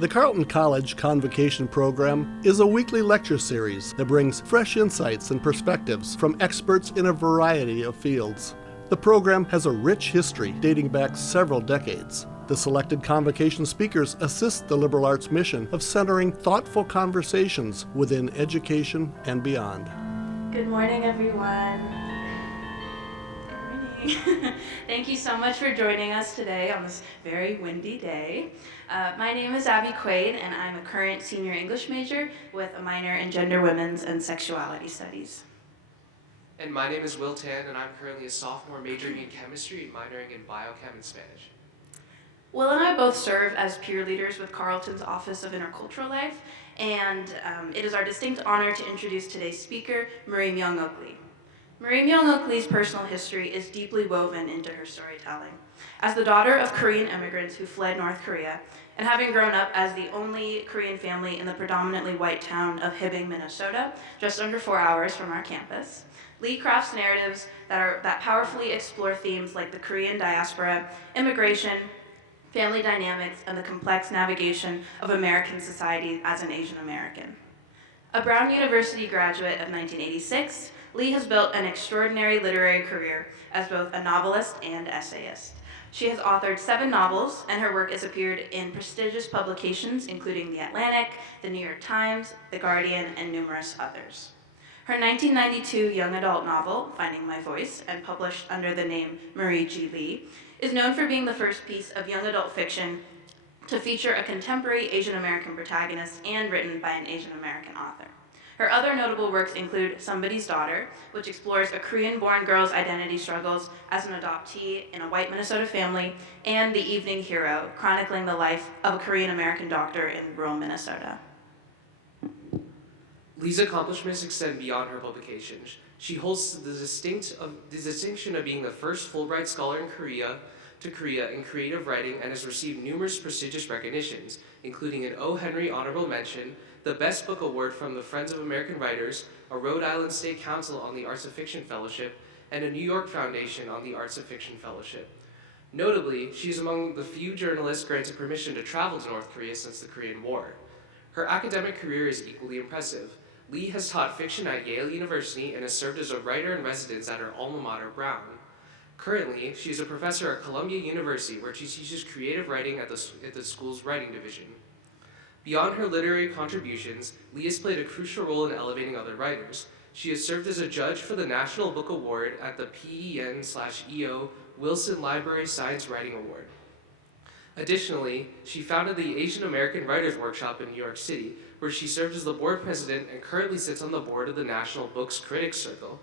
The Carleton College Convocation program is a weekly lecture series that brings fresh insights and perspectives from experts in a variety of fields. The program has a rich history dating back several decades. The selected Convocation speakers assist the liberal arts mission of centering thoughtful conversations within education and beyond. Good morning, everyone. Good morning. Thank you so much for joining us today on this very windy day. My name is Abby Quaid, and I'm a current senior English major with a minor in gender, women's, and sexuality studies. And my name is Will Tan, and I'm currently a sophomore majoring in chemistry and minoring in biochem and Spanish. Will and I both serve as peer leaders with Carleton's Office of Intercultural Life, and it is our distinct honor to introduce today's speaker, Marie Myung-Ok Lee. Marie Myung-Ok Lee's personal history is deeply woven into her storytelling. As the daughter of Korean immigrants who fled North Korea, and having grown up as the only Korean family in the predominantly white town of Hibbing, Minnesota, just under 4 hours from our campus, Lee crafts narratives that powerfully explore themes like the Korean diaspora, immigration, family dynamics, and the complex navigation of American society as an Asian American. A Brown University graduate of 1986, Lee has built an extraordinary literary career as both a novelist and essayist. She has authored 7 novels, and her work has appeared in prestigious publications including The Atlantic, The New York Times, The Guardian, and numerous others. Her 1992 young adult novel, Finding My Voice, and published under the name Marie G. Lee, is known for being the first piece of young adult fiction to feature a contemporary Asian American protagonist and written by an Asian American author. Her other notable works include Somebody's Daughter, which explores a Korean-born girl's identity struggles as an adoptee in a white Minnesota family, and The Evening Hero, chronicling the life of a Korean-American doctor in rural Minnesota. Lee's accomplishments extend beyond her publications. She holds the distinction of being the first Fulbright Scholar in Korea in creative writing, and has received numerous prestigious recognitions, including an O. Henry Honorable Mention, the Best Book Award from the Friends of American Writers, a Rhode Island State Council on the Arts of Fiction Fellowship, and a New York Foundation on the Arts of Fiction Fellowship. Notably, she is among the few journalists granted permission to travel to North Korea since the Korean War. Her academic career is equally impressive. Lee has taught fiction at Yale University and has served as a writer-in-residence at her alma mater, Brown. Currently, she is a professor at Columbia University, where she teaches creative writing at the school's writing division. Beyond her literary contributions, Lee has played a crucial role in elevating other writers. She has served as a judge for the National Book Award at the PEN/EO Wilson Library Science Writing Award. Additionally, she founded the Asian American Writers Workshop in New York City, where she served as the board president and currently sits on the board of the National Books Critics Circle.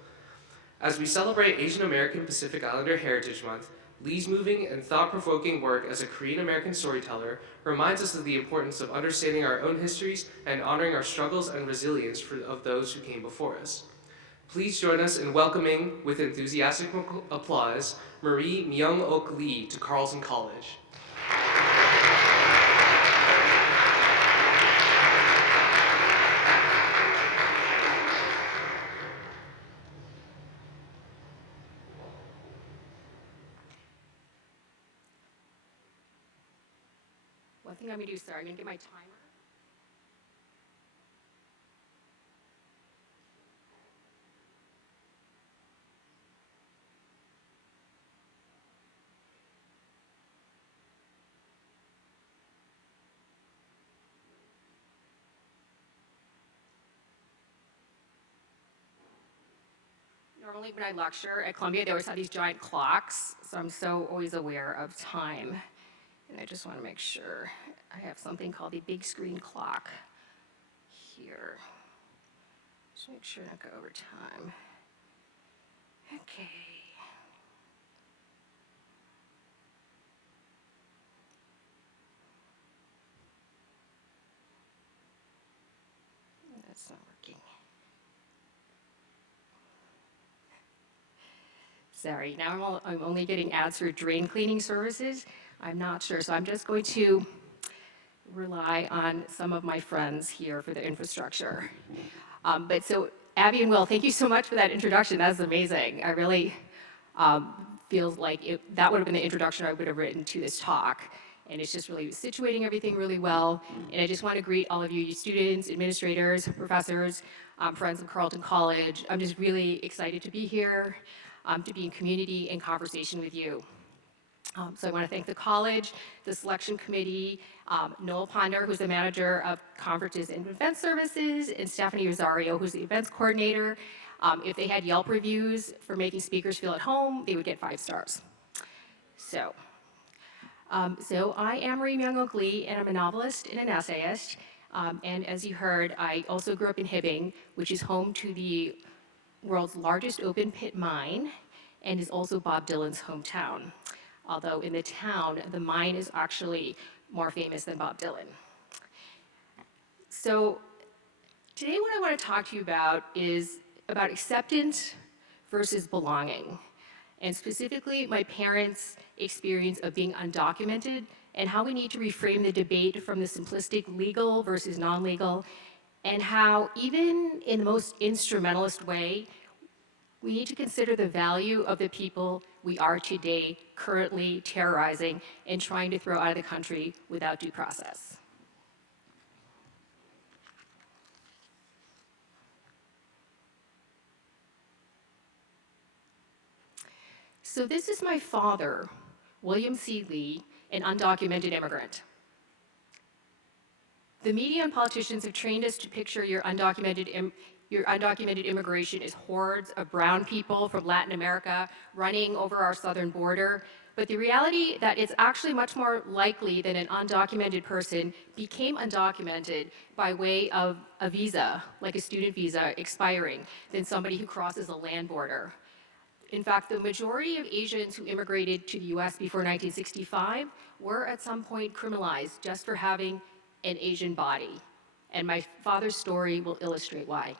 As we celebrate Asian American Pacific Islander Heritage Month, Lee's moving and thought-provoking work as a Korean American storyteller reminds us of the importance of understanding our own histories and honoring our struggles and resilience of those who came before us. Please join us in welcoming, with enthusiastic applause, Marie Myung-Ok Lee to Carleton College. One thing I'm going to do, sorry, I'm going to get my timer. Normally when I lecture at Columbia, they always have these giant clocks, so I'm always aware of time. And I just want to make sure I have something called the big screen clock here. Just make sure I don't go over time. Okay. That's not working. Sorry, now I'm only getting ads for drain cleaning services. I'm not sure, so I'm just going to rely on some of my friends here for the infrastructure. But so, Abby and Will, thank you so much for that introduction. That's amazing. I really feels like that would have been the introduction I would have written to this talk. and it's just really situating everything really well. And I just want to greet all of you students, administrators, professors, friends of Carleton College. I'm just really excited to be here, to be in community and conversation with you. So I want to thank the college, the selection committee, Noel Ponder, who's the manager of conferences and event services, and Stephanie Rosario, who's the events coordinator. If they had Yelp reviews for making speakers feel at home, they would get 5 stars. So I am Marie Myung-Ok Lee, and I'm a novelist and an essayist. And as you heard, I also grew up in Hibbing, which is home to the world's largest open pit mine, and is also Bob Dylan's hometown. Although in the town, the mine is actually more famous than Bob Dylan. So today what I want to talk to you about is about acceptance versus belonging, and specifically my parents' experience of being undocumented and how we need to reframe the debate from the simplistic legal versus non-legal, and how even in the most instrumentalist way, we need to consider the value of the people we are today currently terrorizing and trying to throw out of the country without due process. So this is my father, William C. Lee, an undocumented immigrant. The media and politicians have trained us to picture your undocumented immigration as hordes of brown people from Latin America running over our southern border. But the reality that it's actually much more likely that an undocumented person became undocumented by way of a visa, like a student visa, expiring, than somebody who crosses a land border. In fact, the majority of Asians who immigrated to the US before 1965 were at some point criminalized just for having an Asian body. And my father's story will illustrate why.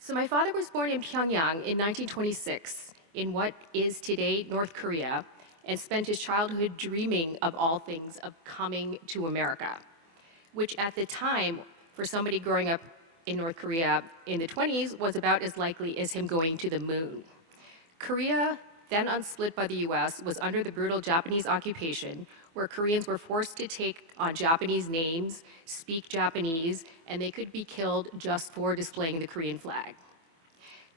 So my father was born in Pyongyang in 1926 in what is today North Korea, and spent his childhood dreaming of all things of coming to America, which at the time, for somebody growing up in North Korea in the 20s, was about as likely as him going to the moon. Korea, then unsplit by the US, was under the brutal Japanese occupation, where Koreans were forced to take on Japanese names, speak Japanese, and they could be killed just for displaying the Korean flag.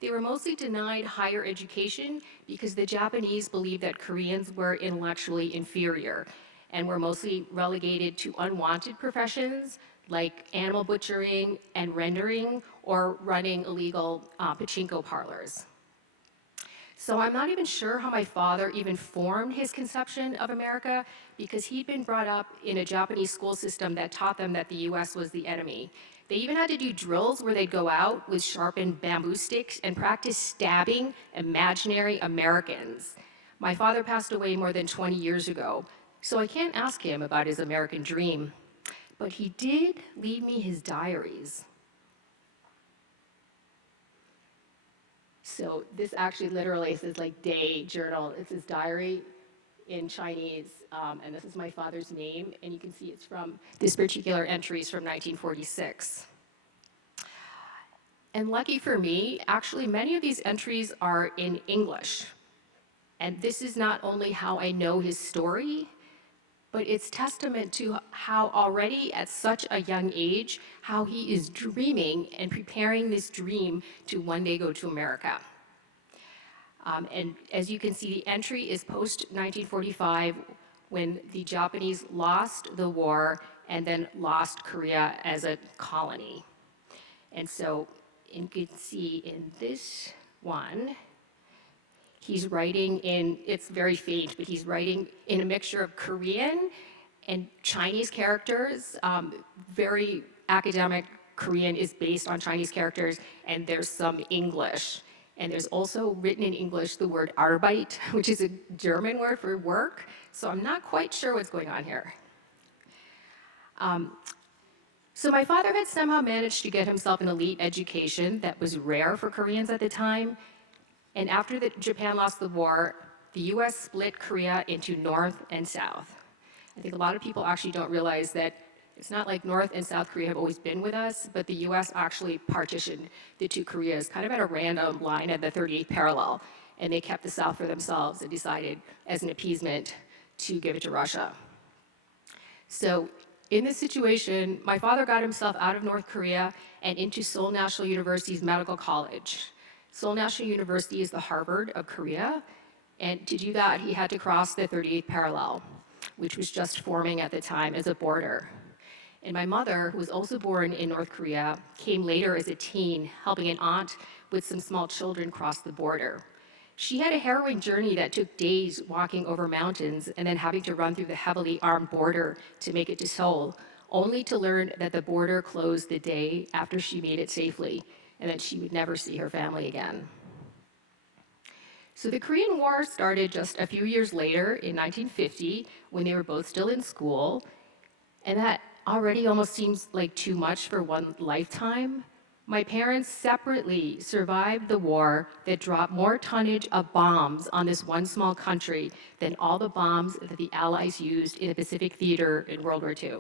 They were mostly denied higher education because the Japanese believed that Koreans were intellectually inferior and were mostly relegated to unwanted professions like animal butchering and rendering, or running illegal pachinko parlors. So I'm not even sure how my father even formed his conception of America, because he'd been brought up in a Japanese school system that taught them that the US was the enemy. They even had to do drills where they'd go out with sharpened bamboo sticks and practice stabbing imaginary Americans. My father passed away more than 20 years ago, so I can't ask him about his American dream. But he did leave me his diaries. So this actually literally says like day journal. It's his diary in Chinese, and this is my father's name, and you can see it's from this particular entries from 1946. And lucky for me, actually many of these entries are in English. And this is not only how I know his story, but it's testament to how already at such a young age, how he is dreaming and preparing this dream to one day go to America. And as you can see, the entry is post-1945, when the Japanese lost the war and then lost Korea as a colony. And so you can see in this one, he's writing in, it's very faint, but he's writing in a mixture of Korean and Chinese characters. Very academic Korean is based on Chinese characters, and there's some English. And there's also written in English the word Arbeit, which is a German word for work. So I'm not quite sure what's going on here. So my father had somehow managed to get himself an elite education that was rare for Koreans at the time. And after Japan lost the war, the US split Korea into North and South. I think a lot of people actually don't realize that it's not like North and South Korea have always been with us, but the US actually partitioned the two Koreas kind of at a random line at the 38th parallel. And they kept the South for themselves and decided, as an appeasement, to give it to Russia. So in this situation, my father got himself out of North Korea and into Seoul National University's medical college. Seoul National University is the Harvard of Korea, and to do that, he had to cross the 38th parallel, which was just forming at the time as a border. And my mother, who was also born in North Korea, came later as a teen, helping an aunt with some small children cross the border. She had a harrowing journey that took days walking over mountains and then having to run through the heavily armed border to make it to Seoul, only to learn that the border closed the day after she made it safely and that she would never see her family again. So the Korean War started just a few years later in 1950 when they were both still in school, and that already almost seems like too much for one lifetime. My parents separately survived the war that dropped more tonnage of bombs on this one small country than all the bombs that the Allies used in the Pacific Theater in World War II.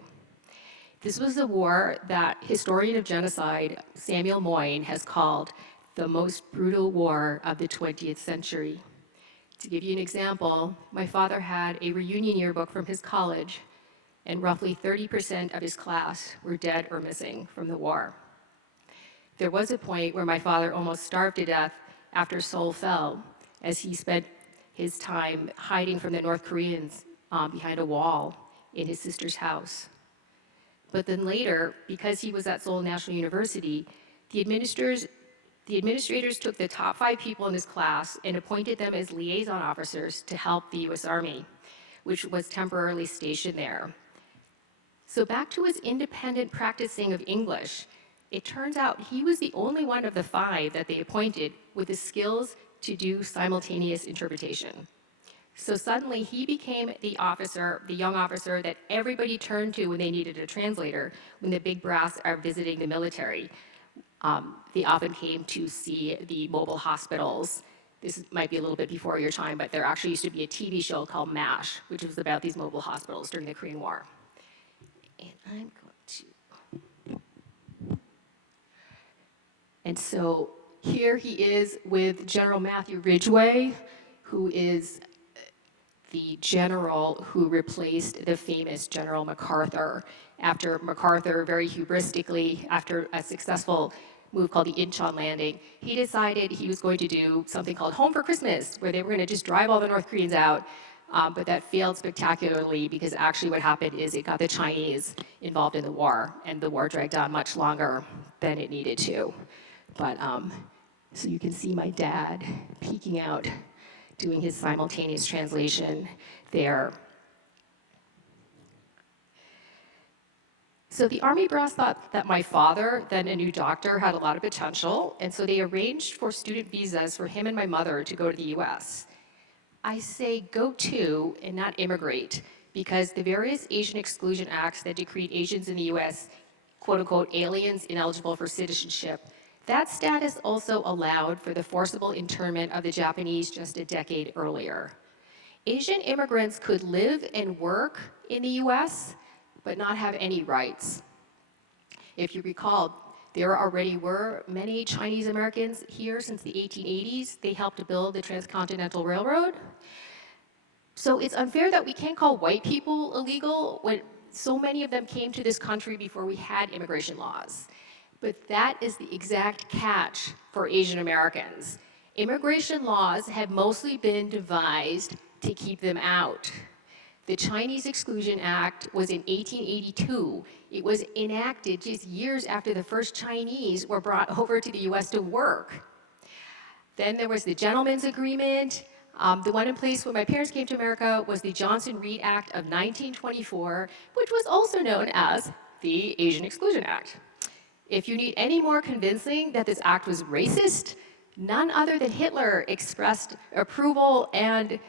This was a war that historian of genocide Samuel Moyn has called the most brutal war of the 20th century. To give you an example, my father had a reunion yearbook from his college, and roughly 30% of his class were dead or missing from the war. There was a point where my father almost starved to death after Seoul fell, as he spent his time hiding from the North Koreans behind a wall in his sister's house. But then later, because he was at Seoul National University, the administrators took the top 5 people in his class and appointed them as liaison officers to help the US Army, which was temporarily stationed there. So back to his independent practicing of English, it turns out he was the only one of the 5 that they appointed with the skills to do simultaneous interpretation. So suddenly he became the officer, the young officer that everybody turned to when they needed a translator, when the big brass are visiting the military. They often came to see the mobile hospitals. This might be a little bit before your time, but there actually used to be a TV show called MASH, which was about these mobile hospitals during the Korean War. And I'm going to... And so here he is with General Matthew Ridgway, who is the general who replaced the famous General MacArthur. After MacArthur, very hubristically, after a successful move called the Incheon Landing, he decided he was going to do something called Home for Christmas, where they were going to just drive all the North Koreans out. But that failed spectacularly because actually what happened is it got the Chinese involved in the war, and the war dragged on much longer than it needed to. But so you can see my dad peeking out, doing his simultaneous translation there. So the Army brass thought that my father, then a new doctor, had a lot of potential, and so they arranged for student visas for him and my mother to go to the US. I say go to and not immigrate, because the various Asian exclusion acts that decreed Asians in the US, quote unquote, aliens ineligible for citizenship, that status also allowed for the forcible internment of the Japanese just a decade earlier. Asian immigrants could live and work in the US, but not have any rights. If you recall, there already were many Chinese Americans here since the 1880s. They helped to build the Transcontinental Railroad. So it's unfair that we can't call white people illegal when so many of them came to this country before we had immigration laws. But that is the exact catch for Asian Americans. Immigration laws have mostly been devised to keep them out. The Chinese Exclusion Act was in 1882. It was enacted just years after the first Chinese were brought over to the US to work. Then there was the Gentleman's Agreement. The one in place when my parents came to America was the Johnson-Reed Act of 1924, which was also known as the Asian Exclusion Act. If you need any more convincing that this act was racist, none other than Hitler expressed approval and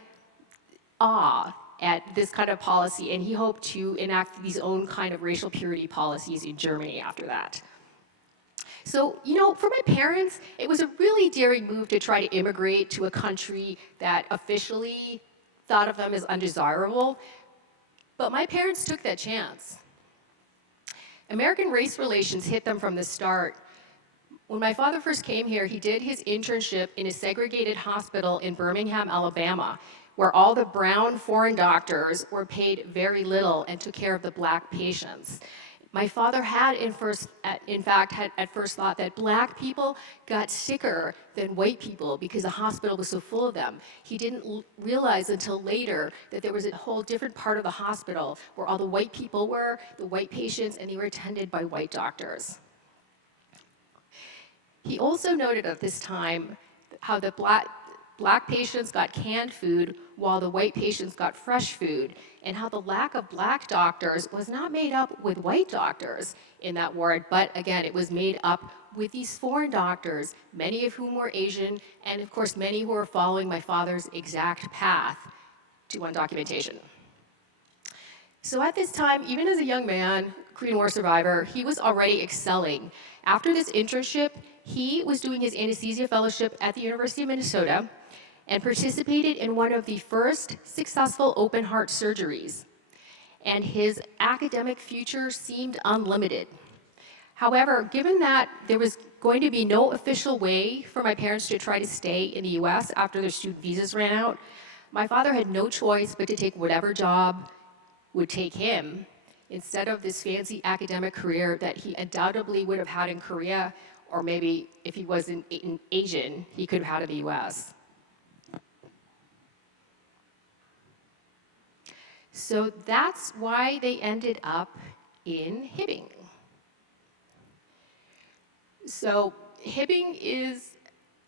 awe at this kind of policy, and he hoped to enact these own kind of racial purity policies in Germany after that. So, you know, for my parents, it was a really daring move to try to immigrate to a country that officially thought of them as undesirable, but my parents took that chance. American race relations hit them from the start. When my father first came here, he did his internship in a segregated hospital in Birmingham, Alabama, where all the brown foreign doctors were paid very little and took care of the black patients. My father had, in fact, at first thought that black people got sicker than white people because the hospital was so full of them. He didn't realize until later that there was a whole different part of the hospital where all the white people were, the white patients, and they were attended by white doctors. He also noted at this time how the black patients got canned food while the white patients got fresh food, and how the lack of black doctors was not made up with white doctors in that ward, but again, it was made up with these foreign doctors, many of whom were Asian, and of course, many who were following my father's exact path to undocumentation. So at this time, even as a young man, Korean War survivor, he was already excelling. After this internship, he was doing his anesthesia fellowship at the University of Minnesota and participated in one of the first successful open heart surgeries. And his academic future seemed unlimited. However, given that there was going to be no official way for my parents to try to stay in the US after their student visas ran out, my father had no choice but to take whatever job would take him instead of this fancy academic career that he undoubtedly would have had in Korea, or maybe if he wasn't Asian, he could have had in the US. So that's why they ended up in Hibbing. So Hibbing is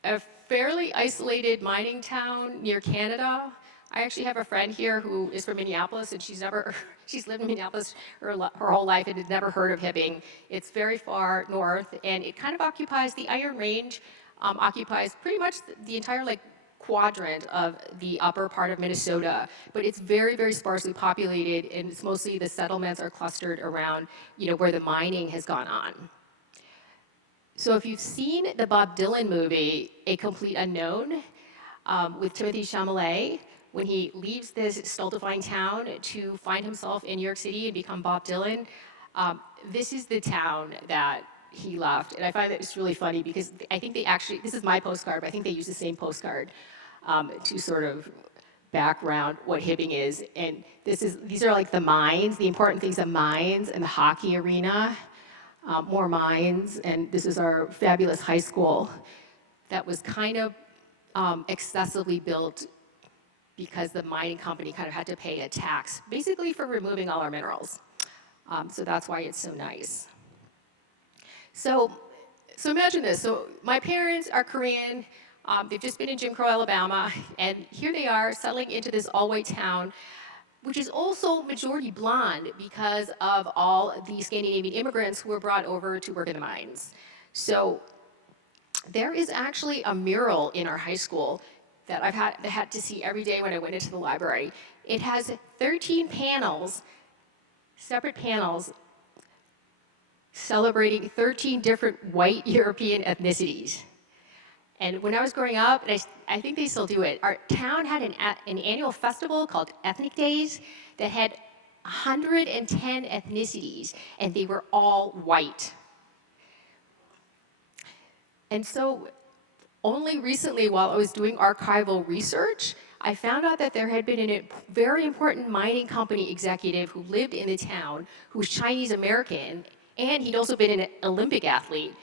a fairly isolated mining town near Canada. I actually have a friend here who is from Minneapolis, and she's lived in Minneapolis her whole life and had never heard of Hibbing. It's very far north, and it kind of occupies the Iron Range, occupies pretty much the entire quadrant of the upper part of Minnesota, but it's very, very sparsely populated, and it's mostly the settlements are clustered around, where the mining has gone on. So if you've seen the Bob Dylan movie, A Complete Unknown, with Timothée Chalamet, when he leaves this stultifying town to find himself in New York City and become Bob Dylan, this is the town that he left. And I find that it's really funny because I think this is my postcard, but I think they use the same postcard to sort of background what Hibbing is. And these are the mines, the important things of mines and the hockey arena, more mines. And this is our fabulous high school that was kind of excessively built because the mining company kind of had to pay a tax, basically for removing all our minerals. So that's why it's so nice. So imagine this. So my parents are Korean. They've just been in Jim Crow, Alabama, and here they are settling into this all-white town, which is also majority blonde because of all the Scandinavian immigrants who were brought over to work in the mines. So there is actually a mural in our high school that I had to see every day when I went into the library. It has 13 panels, separate panels, celebrating 13 different white European ethnicities. And when I was growing up, and I think they still do it, our town had an annual festival called Ethnic Days that had 110 ethnicities, and they were all white. And so only recently, while I was doing archival research, I found out that there had been a very important mining company executive who lived in the town, who was Chinese American, and he'd also been an Olympic athlete.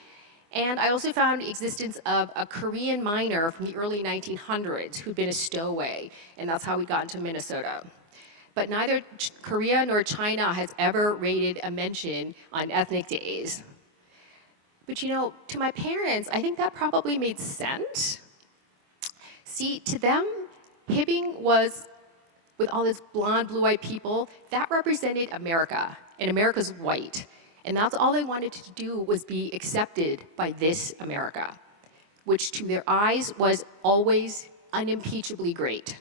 And I also found existence of a Korean miner from the early 1900s who'd been a stowaway, and that's how we got into Minnesota. But neither Korea nor China has ever rated a mention on ethnic days. But to my parents, I think that probably made sense. See, to them, Hibbing was, with all this blonde, blue-eyed people, that represented America, and America's white. And that's all they wanted to do was be accepted by this America, which to their eyes was always unimpeachably great.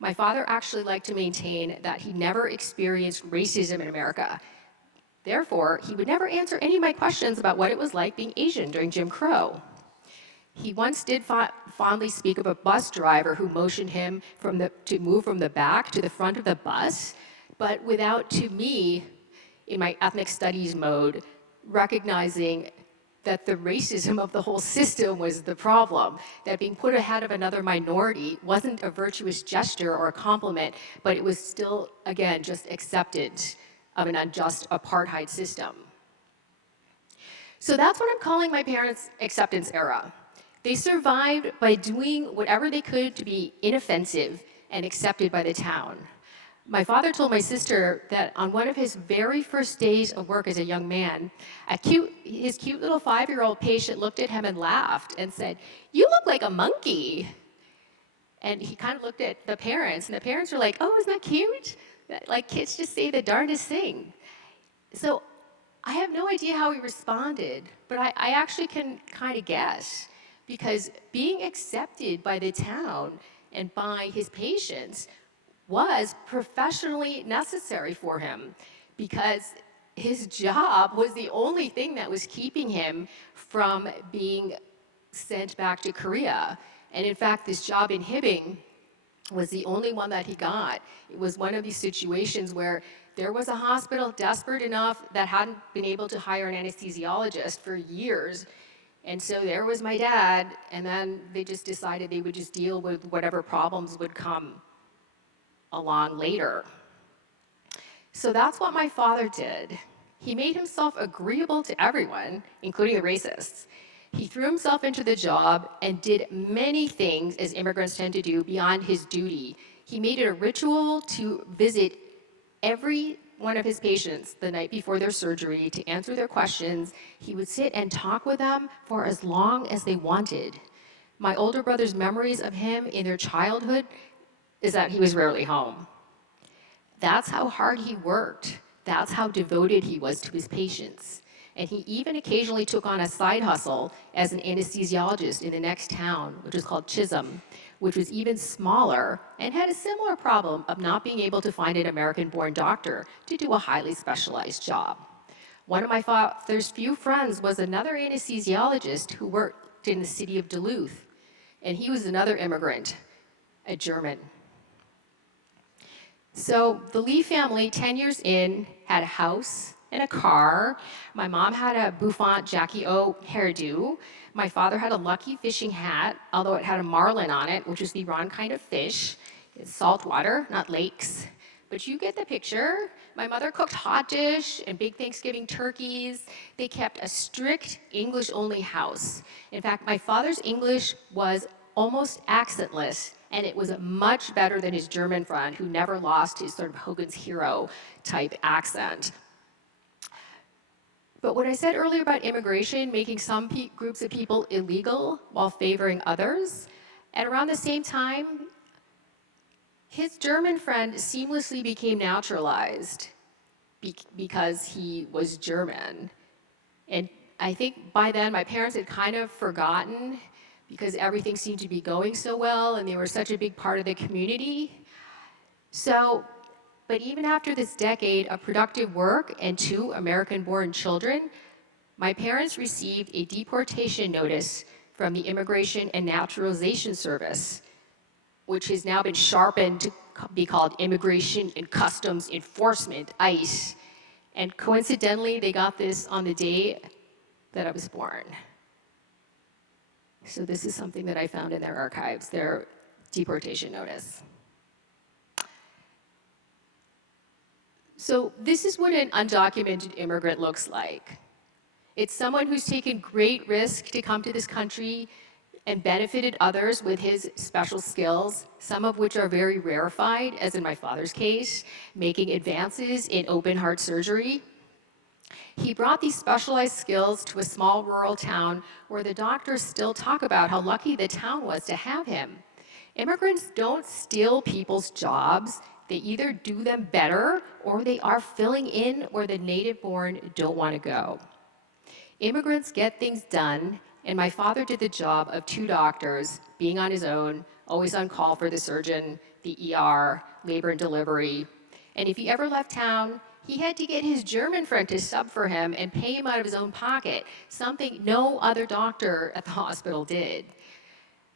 My father actually liked to maintain that he never experienced racism in America. Therefore, he would never answer any of my questions about what it was like being Asian during Jim Crow. He once did fondly speak of a bus driver who motioned him to move from the back to the front of the bus, but without, to me, in my ethnic studies mode, recognizing that the racism of the whole system was the problem, that being put ahead of another minority wasn't a virtuous gesture or a compliment, but it was still, again, just accepted of an unjust apartheid system. So that's what I'm calling my parents' acceptance era. They survived by doing whatever they could to be inoffensive and accepted by the town. My father told my sister that on one of his very first days of work as a young man, his cute little 5-year-old patient looked at him and laughed and said, "You look like a monkey." And he kind of looked at the parents, and the parents were like, "Oh, isn't that cute?" Like, kids just say the darndest thing. So I have no idea how he responded, but I actually can kind of guess, because being accepted by the town and by his patients was professionally necessary for him, because his job was the only thing that was keeping him from being sent back to Korea. And in fact, this job in Hibbing was the only one that he got. It was one of these situations where there was a hospital desperate enough that hadn't been able to hire an anesthesiologist for years. And so there was my dad, and then they just decided they would just deal with whatever problems would come along later. So that's what my father did. He made himself agreeable to everyone, including the racists. He threw himself into the job and did many things, as immigrants tend to do, beyond his duty. He made it a ritual to visit every one of his patients the night before their surgery to answer their questions. He would sit and talk with them for as long as they wanted. My older brother's memories of him in their childhood is that he was rarely home. That's how hard he worked. That's how devoted he was to his patients. And he even occasionally took on a side hustle as an anesthesiologist in the next town, which was called Chisholm, which was even smaller and had a similar problem of not being able to find an American-born doctor to do a highly specialized job. One of my father's few friends was another anesthesiologist who worked in the city of Duluth, and he was another immigrant, a German. So the Lee family, 10 years in, had a house and a car. My mom had a bouffant Jackie O hairdo. My father had a lucky fishing hat, although it had a marlin on it, which is the wrong kind of fish. It's saltwater, not lakes. But you get the picture. My mother cooked hot dish and big Thanksgiving turkeys. They kept a strict English-only house. In fact, my father's English was almost accentless, and it was much better than his German friend, who never lost his sort of Hogan's Hero type accent. But what I said earlier about immigration making some groups of people illegal while favoring others, at around the same time, his German friend seamlessly became naturalized because he was German. And I think by then my parents had kind of forgotten, because everything seemed to be going so well and they were such a big part of the community. But even after this decade of productive work and 2 American-born children, my parents received a deportation notice from the Immigration and Naturalization Service, which has now been sharpened to be called Immigration and Customs Enforcement, ICE. And coincidentally, they got this on the day that I was born. So this is something that I found in their archives, their deportation notice. So this is what an undocumented immigrant looks like. It's someone who's taken great risk to come to this country and benefited others with his special skills, some of which are very rarefied, as in my father's case, making advances in open heart surgery. He brought these specialized skills to a small rural town where the doctors still talk about how lucky the town was to have him. Immigrants don't steal people's jobs. They either do them better or they are filling in where the native-born don't want to go. Immigrants get things done, and my father did the job of 2 doctors, being on his own, always on call for the surgeon, the ER, labor and delivery. And if he ever left town, he had to get his German friend to sub for him and pay him out of his own pocket, something no other doctor at the hospital did.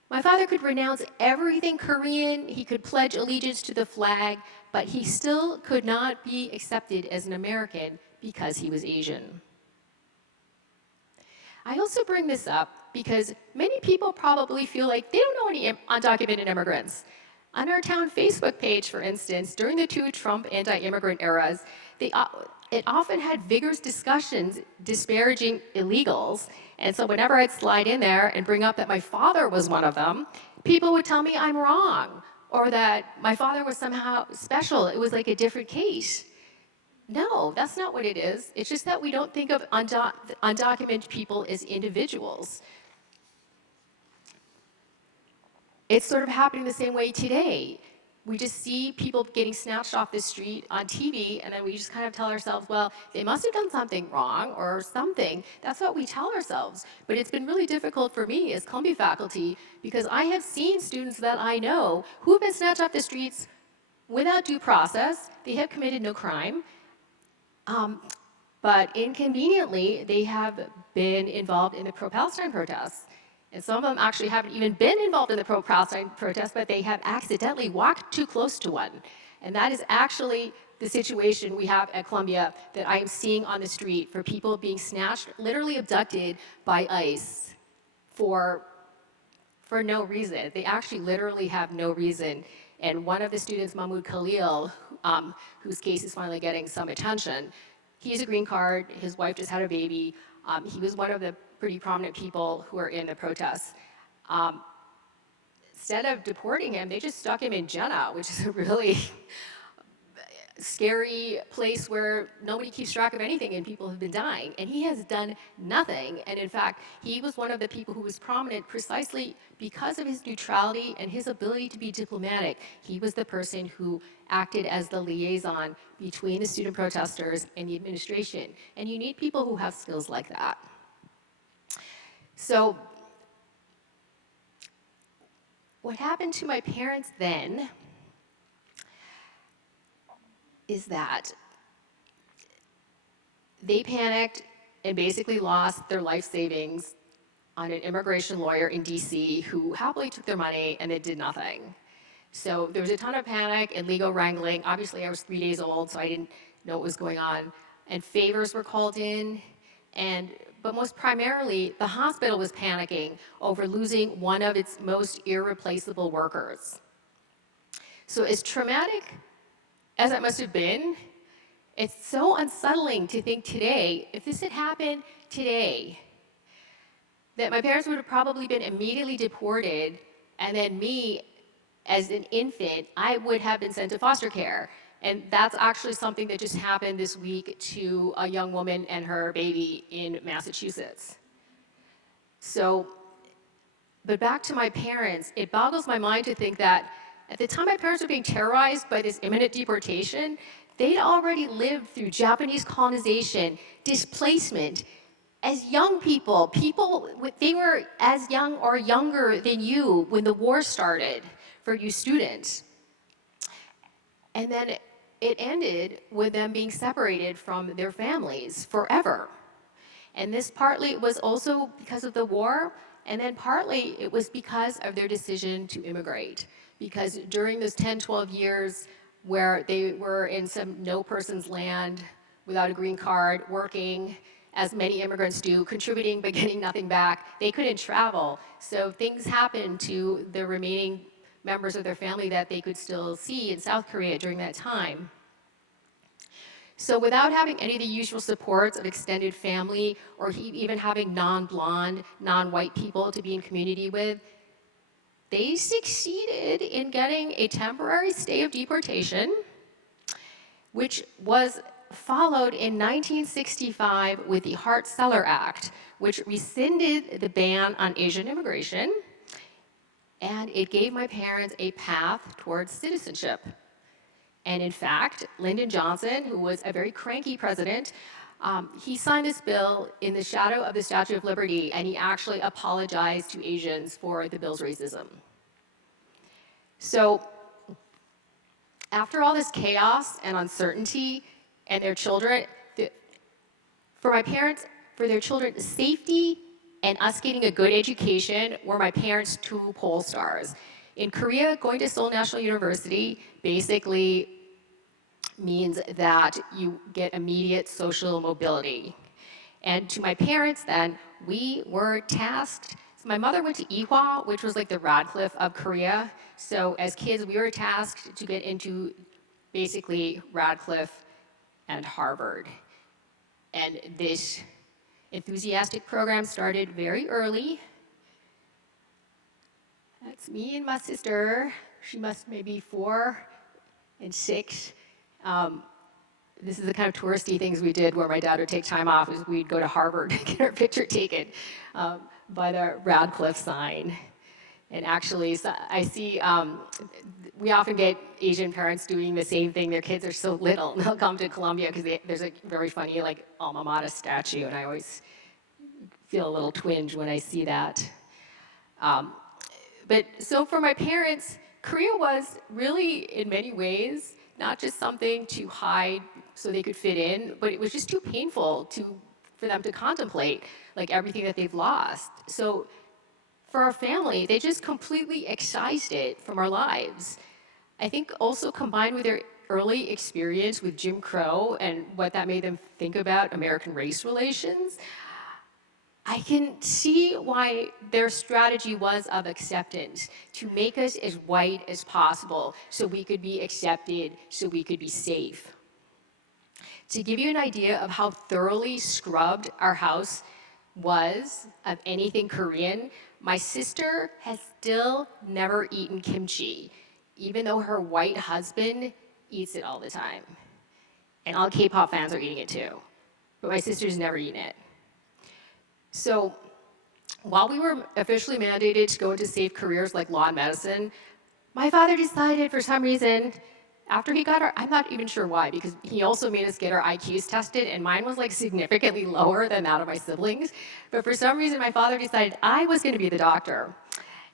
My father could renounce everything Korean, he could pledge allegiance to the flag, but he still could not be accepted as an American because he was Asian. I also bring this up because many people probably feel like they don't know any undocumented immigrants. On our town Facebook page, for instance, during the two Trump anti-immigrant eras, it often had vigorous discussions disparaging illegals. And so whenever I'd slide in there and bring up that my father was one of them, people would tell me I'm wrong, or that my father was somehow special. It was like a different case. No, that's not what it is. It's just that we don't think of undocumented people as individuals. It's sort of happening the same way today. We just see people getting snatched off the street on TV, and then we just kind of tell ourselves, well, they must have done something wrong or something. That's what we tell ourselves. But it's been really difficult for me as Columbia faculty because I have seen students that I know who have been snatched off the streets without due process. They have committed no crime. But inconveniently, they have been involved in the pro-Palestine protests. And some of them actually haven't even been involved in the pro-Palestine protests, but they have accidentally walked too close to one. And that is actually the situation we have at Columbia that I am seeing on the street for people being snatched, literally abducted by ICE for no reason. They actually literally have no reason. And one of the students, Mahmoud Khalil, whose case is finally getting some attention, he has a green card, his wife just had a baby. He was one of the pretty prominent people who are in the protests. Instead of deporting him, they just stuck him in Jeddah, which is a really scary place where nobody keeps track of anything and people have been dying. And he has done nothing. And in fact, he was one of the people who was prominent precisely because of his neutrality and his ability to be diplomatic. He was the person who acted as the liaison between the student protesters and the administration. And you need people who have skills like that. So what happened to my parents then is that they panicked and basically lost their life savings on an immigration lawyer in DC who happily took their money and it did nothing. So there was a ton of panic and legal wrangling. Obviously, I was 3 days old, so I didn't know what was going on. And favors were called in. But most primarily, the hospital was panicking over losing one of its most irreplaceable workers. So as traumatic as that must have been, it's so unsettling to think today, if this had happened today, that my parents would have probably been immediately deported, and then me, as an infant, I would have been sent to foster care. And that's actually something that just happened this week to a young woman and her baby in Massachusetts. So, but back to my parents, it boggles my mind to think that at the time my parents were being terrorized by this imminent deportation, they'd already lived through Japanese colonization, displacement. As young people, they were as young or younger than you when the war started for you students. And then it ended with them being separated from their families forever. And this partly was also because of the war, and then partly it was because of their decision to immigrate. Because during those 10, 12 years where they were in some no person's land without a green card, working, as many immigrants do, contributing but getting nothing back, they couldn't travel. So things happened to the remaining members of their family that they could still see in South Korea during that time. So without having any of the usual supports of extended family or even having non-blonde, non-white people to be in community with, they succeeded in getting a temporary stay of deportation, which was followed in 1965 with the Hart-Celler Act, which rescinded the ban on Asian immigration, and it gave my parents a path towards citizenship. And in fact, Lyndon Johnson, who was a very cranky president, he signed this bill in the shadow of the Statue of Liberty, and he actually apologized to Asians for the bill's racism. So after all this chaos and uncertainty and their children, for my parents, for their children's safety and us getting a good education were my parents' two pole stars. In Korea, going to Seoul National University basically means that you get immediate social mobility. And to my parents then, we were tasked, so my mother went to Ewha, which was like the Radcliffe of Korea. So as kids, we were tasked to get into basically Radcliffe and Harvard. And this enthusiastic program started very early. That's me and my sister. She must maybe 4 and 6. This is the kind of touristy things we did where my dad would take time off, is we'd go to Harvard and get our picture taken by the Radcliffe sign. And actually, so I see, we often get Asian parents doing the same thing. Their kids are so little, and they'll come to Columbia because there's a very funny, like, alma mater statue, and I always feel a little twinge when I see that. But so for my parents, Korea was really, in many ways, not just something to hide so they could fit in, but it was just too painful for them to contemplate, like, everything that they've lost. So for our family, they just completely excised it from our lives. I think also combined with their early experience with Jim Crow and what that made them think about American race relations, I can see why their strategy was of acceptance, to make us as white as possible so we could be accepted, so we could be safe. To give you an idea of how thoroughly scrubbed our house was of anything Korean, my sister has still never eaten kimchi, even though her white husband eats it all the time. And all K-pop fans are eating it too, but my sister's never eaten it. So while we were officially mandated to go into safe careers like law and medicine, my father decided for some reason, after he got I'm not even sure why, because he also made us get our IQs tested, and mine was like significantly lower than that of my siblings. But for some reason, my father decided I was gonna be the doctor.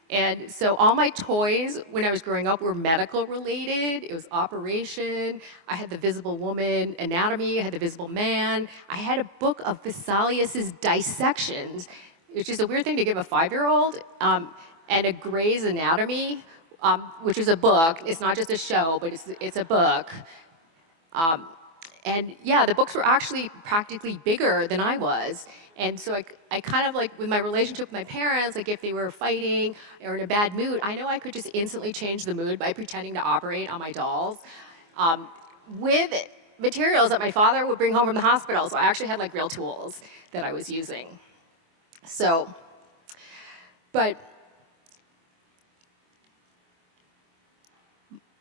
And so all my toys when I was growing up were medical related. It was operation. I had the Visible Woman anatomy. I had the Visible Man. I had a book of Vesalius's dissections, which is a weird thing to give a 5-year-old, and a Gray's Anatomy, which is a book. It's not just a show, but it's a book. And yeah, the books were actually practically bigger than I was. And so I kind of like, with my relationship with my parents, like if they were fighting or in a bad mood, I know I could just instantly change the mood by pretending to operate on my dolls with materials that my father would bring home from the hospital. So I actually had like real tools that I was using. So, but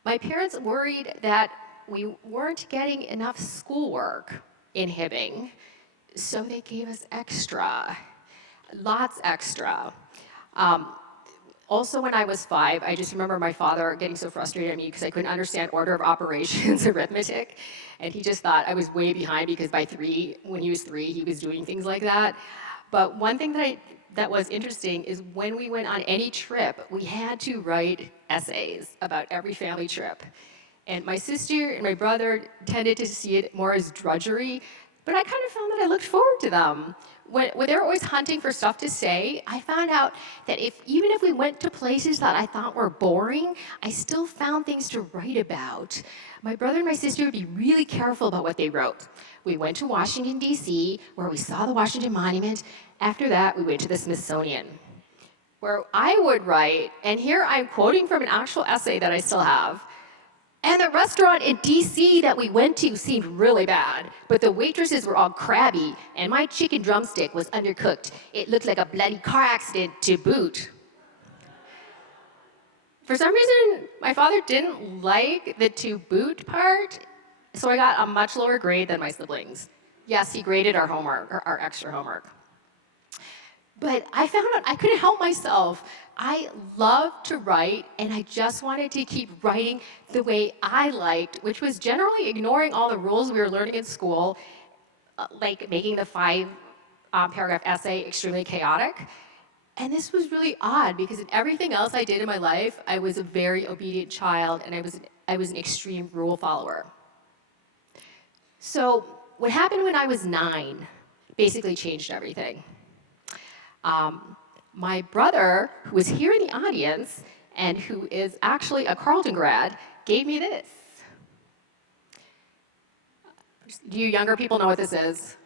my parents worried that we weren't getting enough schoolwork in Hibbing, so they gave us extra, lots extra. Also, when I was 5, I just remember my father getting so frustrated at me because I couldn't understand order of operations arithmetic, and he just thought I was way behind because by 3, when he was 3, he was doing things like that. But one thing that was interesting is when we went on any trip, we had to write essays about every family trip. And my sister and my brother tended to see it more as drudgery, but I kind of found that I looked forward to them. When they were always hunting for stuff to say, I found out that even if we went to places that I thought were boring, I still found things to write about. My brother and my sister would be really careful about what they wrote. We went to Washington, D.C., where we saw the Washington Monument. After that, we went to the Smithsonian, where I would write, and here I'm quoting from an actual essay that I still have, and the restaurant in D.C. that we went to seemed really bad, but the waitresses were all crabby, and my chicken drumstick was undercooked. It looked like a bloody car accident to boot. For some reason, my father didn't like the to boot part, so I got a much lower grade than my siblings. Yes, he graded our homework, or our extra homework. But I found out I couldn't help myself. I loved to write, and I just wanted to keep writing the way I liked, which was generally ignoring all the rules we were learning in school, like making the 5-paragraph essay extremely chaotic. And this was really odd, because in everything else I did in my life, I was a very obedient child, and I was an extreme rule follower. So what happened when I was 9 basically changed everything. My brother, who was here in the audience, and who is actually a Carleton grad, gave me this. Do you younger people know what this is?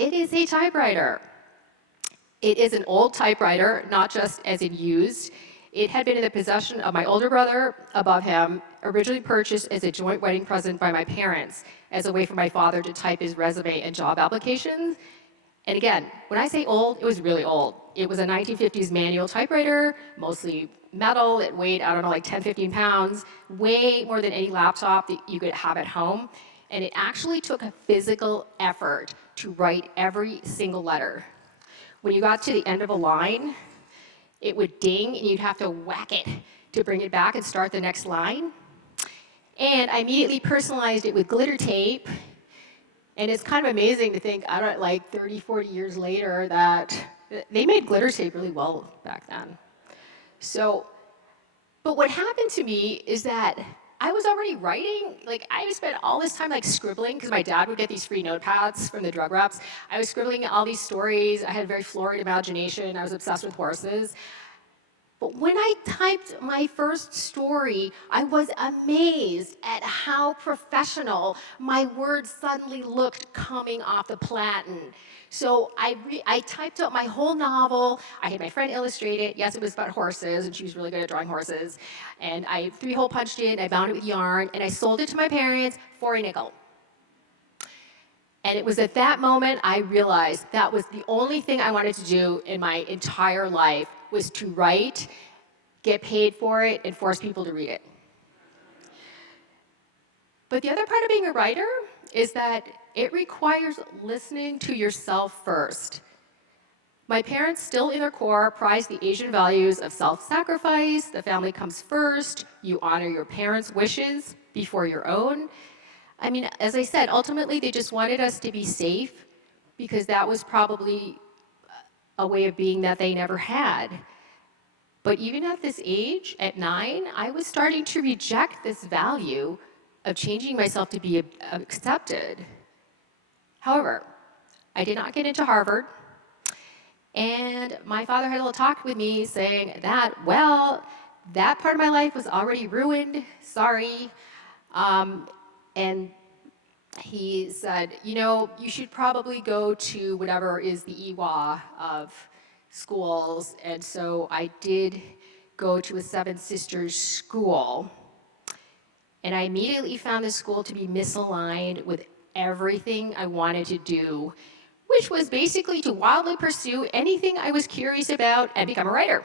It is a typewriter. It is an old typewriter, not just as in used. It had been in the possession of my older brother above him, originally purchased as a joint wedding present by my parents as a way for my father to type his resume and job applications. And again, when I say old, it was really old. It was a 1950s manual typewriter, mostly metal. It weighed, I don't know, like 10, 15 pounds, way more than any laptop that you could have at home. And it actually took a physical effort to write every single letter. When you got to the end of a line, it would ding and you'd have to whack it to bring it back and start the next line. And I immediately personalized it with glitter tape. And it's kind of amazing to think, I don't know, like 30, 40 years later, that they made glitter tape really well back then. So, but what happened to me is that I was already writing, like I spent all this time like scribbling, because my dad would get these free notepads from the drug reps. I was scribbling all these stories. I had a very florid imagination. I was obsessed with horses. But when I typed my first story, I was amazed at how professional my words suddenly looked coming off the platen. So I typed out my whole novel. I had my friend illustrate it. Yes, it was about horses, and she was really good at drawing horses. And I 3-hole punched it, I bound it with yarn, and I sold it to my parents for a nickel. And it was at that moment I realized that was the only thing I wanted to do in my entire life, was to write, get paid for it, and force people to read it. But the other part of being a writer is that it requires listening to yourself first. My parents, still in their core, prize the Asian values of self-sacrifice, the family comes first, you honor your parents' wishes before your own. I mean, as I said, ultimately they just wanted us to be safe, because that was probably a way of being that they never had. But even at this age, at 9, I was starting to reject this value of changing myself to be accepted. However, I did not get into Harvard, and my father had a little talk with me saying that, well, that part of my life was already ruined, sorry. And he said, you know, you should probably go to whatever is the EWA of schools. And so I did go to a Seven Sisters school. And I immediately found the school to be misaligned with everything I wanted to do, which was basically to wildly pursue anything I was curious about and become a writer.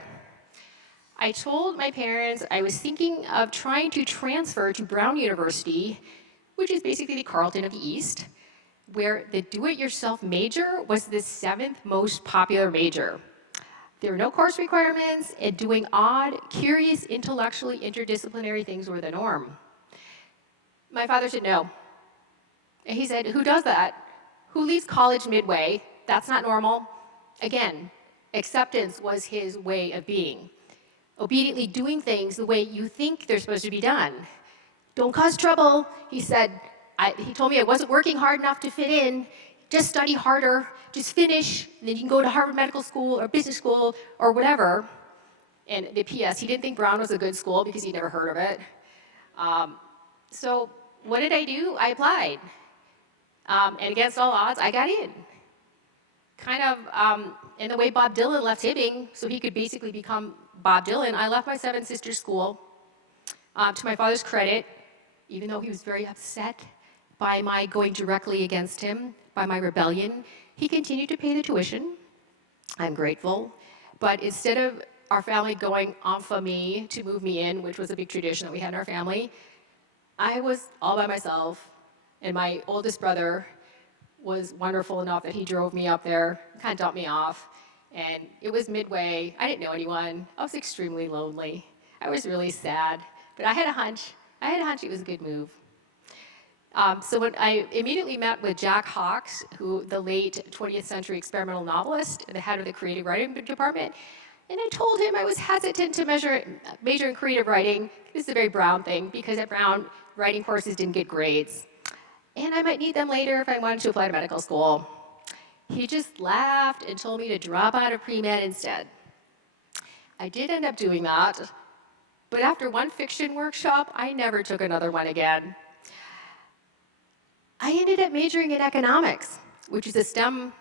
I told my parents I was thinking of trying to transfer to Brown University, which is basically the Carleton of the East, where the do-it-yourself major was the 7th most popular major. There were no course requirements, and doing odd, curious, intellectually interdisciplinary things were the norm. My father said no. And he said, who does that? Who leaves college midway? That's not normal. Again, acceptance was his way of being. Obediently doing things the way you think they're supposed to be done. Don't cause trouble, he said. He told me I wasn't working hard enough to fit in. Just study harder, just finish, and then you can go to Harvard Medical School or business school or whatever. And the PS, he didn't think Brown was a good school because he'd never heard of it. So what did I do? I applied. And against all odds, I got in. Kind of in the way Bob Dylan left Hibbing, so he could basically become Bob Dylan, I left my Seven Sisters school. To my father's credit, even though he was very upset by my going directly against him, by my rebellion, he continued to pay the tuition. I'm grateful. But instead of our family going off of me to move me in, which was a big tradition that we had in our family, I was all by myself. And my oldest brother was wonderful enough that he drove me up there, kind of dumped me off. And it was midway. I didn't know anyone. I was extremely lonely. I was really sad. But I had a hunch. It was a good move. So when I immediately met with Jack Hawkes, who the late 20th century experimental novelist, the head of the creative writing department, and I told him I was hesitant to major in creative writing. This is a very Brown thing, because at Brown, writing courses didn't get grades. And I might need them later if I wanted to apply to medical school. He just laughed and told me to drop out of pre-med instead. I did end up doing that, but after one fiction workshop, I never took another one again. I ended up majoring in economics, which is a STEM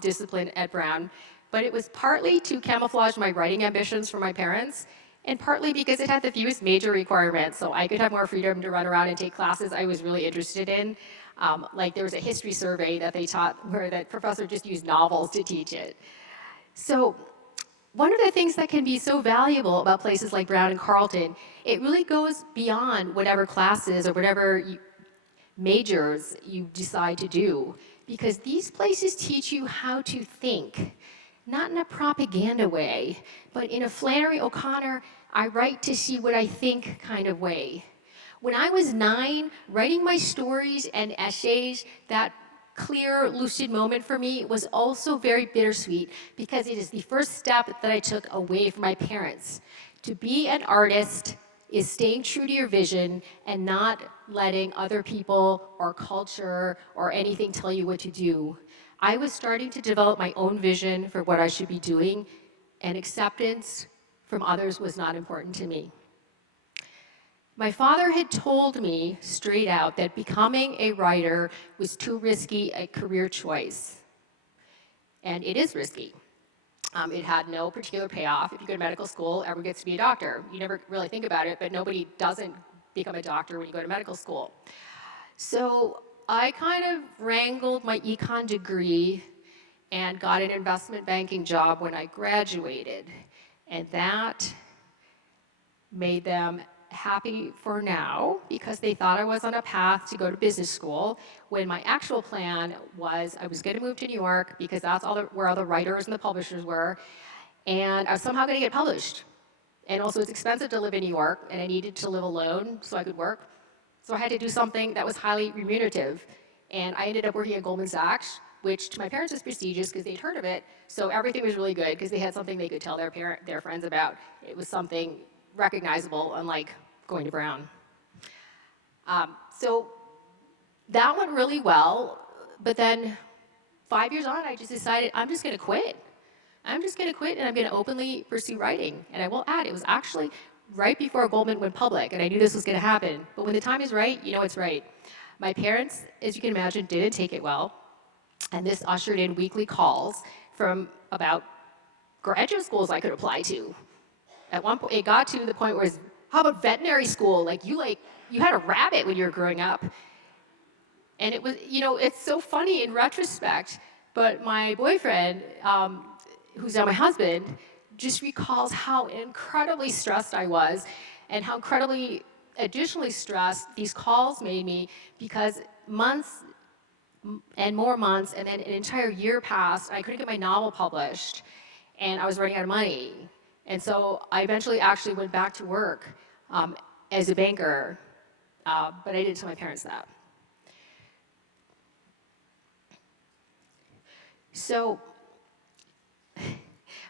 discipline at Brown, but it was partly to camouflage my writing ambitions for my parents, and partly because it had the fewest major requirements, so I could have more freedom to run around and take classes I was really interested in. Like there was a history survey that they taught where that professor just used novels to teach it. So one of the things that can be so valuable about places like Brown and Carleton, it really goes beyond whatever classes or whatever majors you decide to do, because these places teach you how to think, not in a propaganda way, but in a Flannery O'Connor, I write to see what I think kind of way. When I was 9, writing my stories and essays, that clear, lucid moment for me was also very bittersweet because it is the first step that I took away from my parents. To be an artist is staying true to your vision and not letting other people or culture or anything tell you what to do. I was starting to develop my own vision for what I should be doing, and acceptance from others was not important to me. My father had told me straight out that becoming a writer was too risky a career choice. And it is risky. It had no particular payoff. If you go to medical school, everyone gets to be a doctor. You never really think about it, but nobody doesn't become a doctor when you go to medical school. So I kind of wrangled my econ degree and got an investment banking job when I graduated. And that made them happy for now because they thought I was on a path to go to business school, when my actual plan was I was going to move to New York because that's where all the writers and the publishers were, and I was somehow going to get published. And also it's expensive to live in New York, and I needed to live alone so I could work. So I had to do something that was highly remunerative. And I ended up working at Goldman Sachs, which to my parents was prestigious because they'd heard of it. So everything was really good because they had something they could tell their friends about. It was something recognizable, unlike going to Brown. So that went really well, but then 5 years on, I just decided I'm just going to quit. I'm just going to quit, and I'm going to openly pursue writing. And I will add, it was actually right before Goldman went public, and I knew this was going to happen. But when the time is right, you know it's right. My parents, as you can imagine, didn't take it well, and this ushered in weekly calls from about graduate schools I could apply to. At one point, it got to the point where it's, how about veterinary school? You had a rabbit when you were growing up. And it was, it's so funny in retrospect, but my boyfriend, who's now my husband, just recalls how incredibly stressed I was and how incredibly additionally stressed these calls made me, because months and more months, and then an entire year passed, I couldn't get my novel published, and I was running out of money. And so I eventually actually went back to work as a banker, but I didn't tell my parents that. So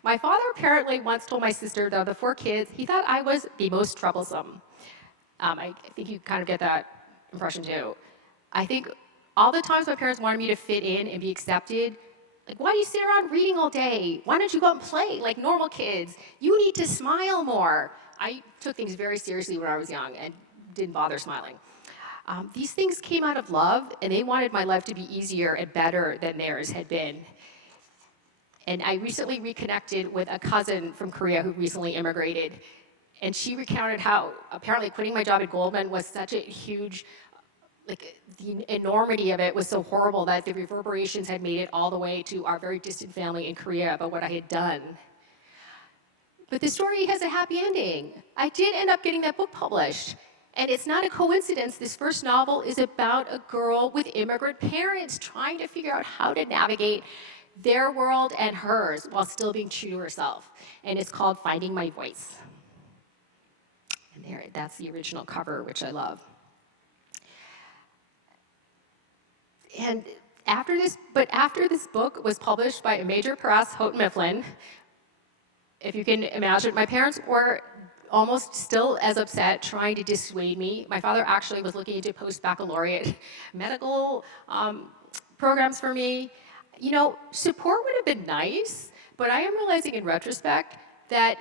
my father apparently once told my sister that of the 4 kids, he thought I was the most troublesome. I think you kind of get that impression too. I think all the times my parents wanted me to fit in and be accepted, like, why do you sit around reading all day? Why don't you go out and play like normal kids? You need to smile more. I took things very seriously when I was young and didn't bother smiling. These things came out of love, and they wanted my life to be easier and better than theirs had been. And I recently reconnected with a cousin from Korea who recently immigrated, and she recounted how apparently quitting my job at Goldman was such a huge, the enormity of it was so horrible that the reverberations had made it all the way to our very distant family in Korea about what I had done. But the story has a happy ending. I did end up getting that book published. And it's not a coincidence, this first novel is about a girl with immigrant parents trying to figure out how to navigate their world and hers while still being true to herself. And it's called Finding My Voice. And that's the original cover, which I love. And after this book was published by a major press, Houghton Mifflin, if you can imagine, my parents were almost still as upset, trying to dissuade me. My father actually was looking into post-baccalaureate medical programs for me. Support would have been nice, but I am realizing in retrospect that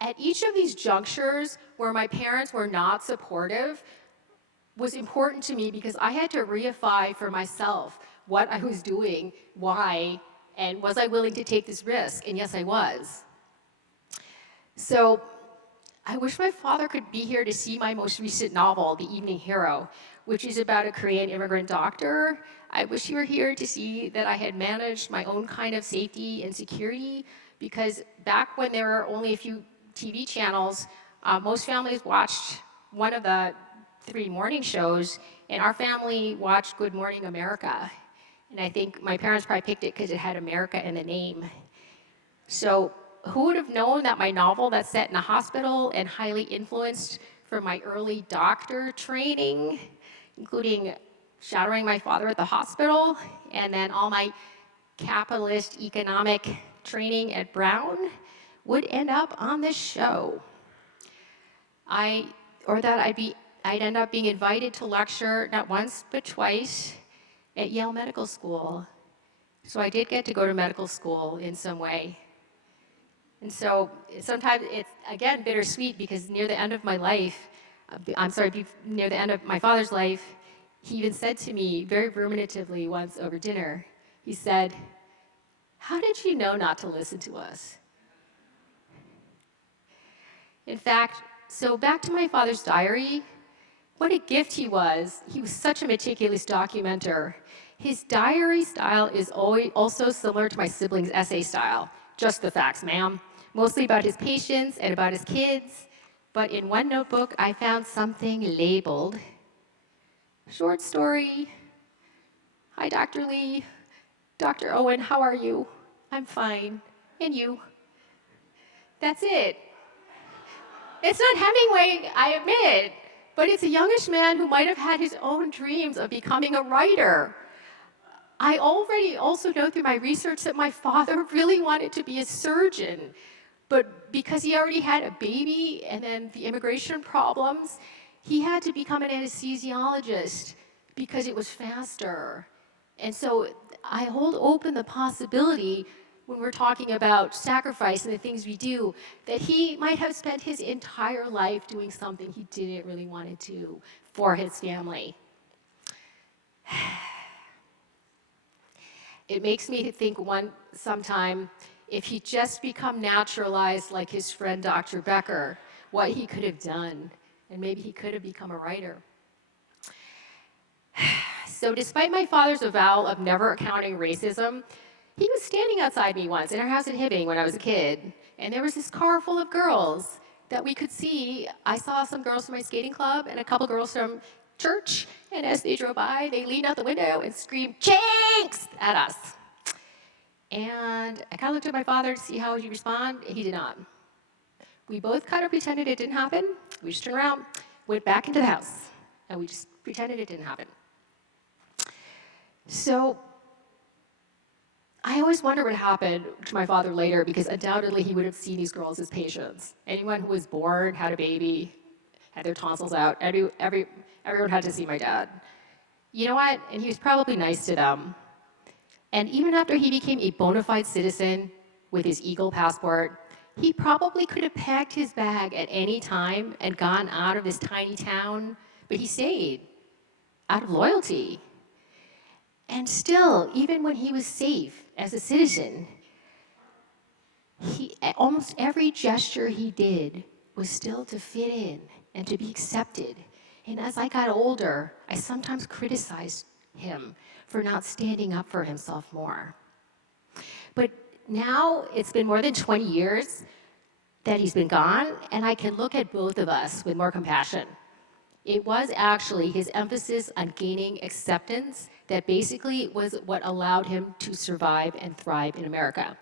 at each of these junctures where my parents were not supportive was important to me, because I had to reify for myself what I was doing, why, And was I willing to take this risk? And yes, I was. So I wish my father could be here to see my most recent novel, The Evening Hero, which is about a Korean immigrant doctor. I wish he were here to see that I had managed my own kind of safety and security, because back when there were only a few TV channels, most families watched one of the 3 morning shows, and our family watched Good Morning America. And I think my parents probably picked it because it had America in the name. So who would have known that my novel that's set in a hospital and highly influenced from my early doctor training, including shadowing my father at the hospital, and then all my capitalist economic training at Brown, would end up on this show. I'd end up being invited to lecture not once but twice at Yale Medical School. So I did get to go to medical school in some way. And so sometimes it's, again, bittersweet, because near the end of my life, near the end of my father's life, he even said to me very ruminatively once over dinner, he said, "How did you know not to listen to us?" In fact, so back to my father's diary, what a gift he was. He was such a meticulous documenter. His diary style is also similar to my siblings' essay style. Just the facts, ma'am. Mostly about his patients and about his kids. But in one notebook, I found something labeled, "Short story. Hi, Dr. Lee. Dr. Owen, how are you? I'm fine. And you?" That's it. It's not Hemingway, I admit, but it's a youngish man who might have had his own dreams of becoming a writer. I already also know through my research that my father really wanted to be a surgeon, but because he already had a baby and then the immigration problems, he had to become an anesthesiologist because it was faster. And so I hold open the possibility, when we're talking about sacrifice and the things we do, that he might have spent his entire life doing something he didn't really want to do for his family. It makes me think sometime, if he'd just become naturalized like his friend Dr. Becker, what he could have done, and maybe he could have become a writer. So despite my father's avowal of never accounting racism, he was standing outside me once in our house in Hibbing when I was a kid, and there was this car full of girls that we could see. I saw some girls from my skating club and a couple girls from church, and as they drove by, they leaned out the window and screamed, "Chinks!" at us. And I kind of looked at my father to see how he'd respond, and he did not. We both kind of pretended it didn't happen. We just turned around, went back into the house, and we just pretended it didn't happen. So I always wonder what happened to my father later, because undoubtedly he would have seen these girls as patients. Anyone who was born, had a baby, had their tonsils out, everyone had to see my dad. You know what? And he was probably nice to them. And even after he became a bona fide citizen with his Eagle passport, he probably could have packed his bag at any time and gone out of this tiny town, but he stayed out of loyalty. And still, even when he was safe as a citizen, almost every gesture he did was still to fit in and to be accepted. And as I got older, I sometimes criticized him for not standing up for himself more. But now it's been more than 20 years that he's been gone, and I can look at both of us with more compassion. It was actually his emphasis on gaining acceptance that basically was what allowed him to survive and thrive in America,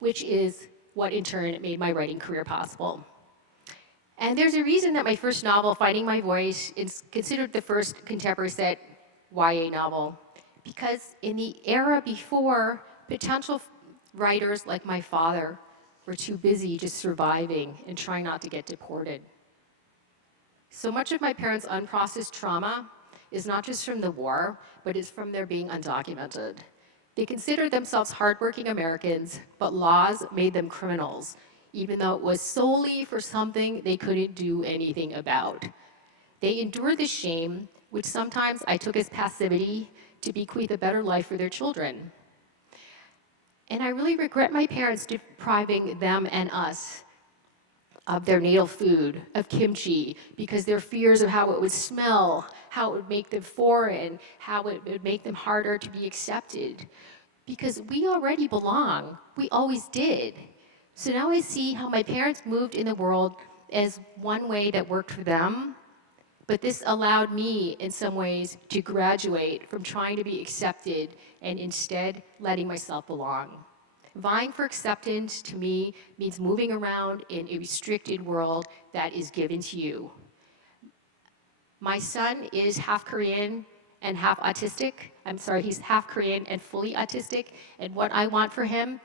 which is what in turn made my writing career possible. And there's a reason that my first novel, Finding My Voice, is considered the first contemporary set YA novel, because in the era before, potential writers like my father were too busy just surviving and trying not to get deported. So much of my parents' unprocessed trauma is not just from the war, but it's from their being undocumented. They considered themselves hardworking Americans, but laws made them criminals, even though it was solely for something they couldn't do anything about. They endured the shame, which sometimes I took as passivity, to bequeath a better life for their children. And I really regret my parents depriving them and us of their native food, of kimchi, because their fears of how it would smell, how it would make them foreign, how it would make them harder to be accepted. Because we already belong. We always did. So now I see how my parents moved in the world as one way that worked for them, but this allowed me, in some ways, to graduate from trying to be accepted and instead letting myself belong. Vying for acceptance, to me, means moving around in a restricted world that is given to you. My son is half Korean and half autistic. I'm sorry, he's half Korean and fully autistic, and what I want for him